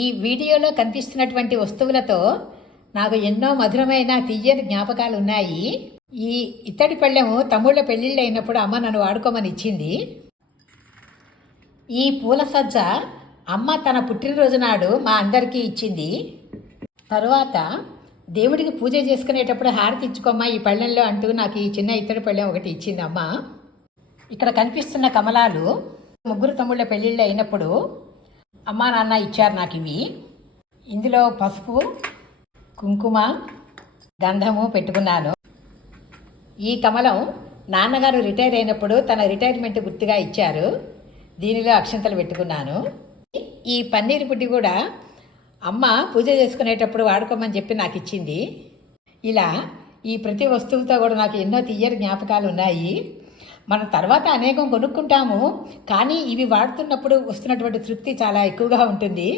ఈ వీడియోలో కనిపిస్తున్నటువంటి వస్తువులతో నాకు ఎన్నో మధురమైన తీయని జ్ఞాపకాలు ఉన్నాయి. ఈ ఇత్తడి పళ్ళెము తమ్ముళ్ళ పెళ్ళిళ్ళు అయినప్పుడు అమ్మ నన్ను వాడుకోమని ఇచ్చింది. ఈ పూల సజ్జ అమ్మ తన పుట్టినరోజు నాడు మా అందరికీ ఇచ్చింది. తరువాత దేవుడికి పూజ చేసుకునేటప్పుడు హారతి ఇచ్చుకోమ్మా ఈ పళ్ళెంలో అంటూ నాకు ఈ చిన్న ఇత్తడి పళ్ళెం ఒకటి ఇచ్చింది అమ్మ. ఇక్కడ కనిపిస్తున్న కమలాలు ముగ్గురు తమ్ముళ్ళ పెళ్ళిళ్ళు అయినప్పుడు అమ్మా నాన్న ఇచ్చారు నాకు ఇవి. ఇందులో పసుపు, కుంకుమ, గంధము పెట్టుకున్నాను. ఈ కమలం నాన్నగారు రిటైర్ అయినప్పుడు తన రిటైర్మెంట్ గుర్తుగా ఇచ్చారు. దీనిలో అక్షంతలు పెట్టుకున్నాను. ఈ పన్నీరు పుట్టి కూడా అమ్మ పూజ చేసుకునేటప్పుడు వాడుకోమని చెప్పి నాకు ఇచ్చింది. ఇలా ఈ ప్రతి వస్తువుతో కూడా నాకు ఎన్నో తీయని జ్ఞాపకాలు ఉన్నాయి. మనం తర్వాత అనేకం కొనుక్కుంటాము, కానీ ఇవి వాడుతున్నప్పుడు వస్తున్నటువంటి తృప్తి చాలా ఎక్కువగా ఉంటుంది.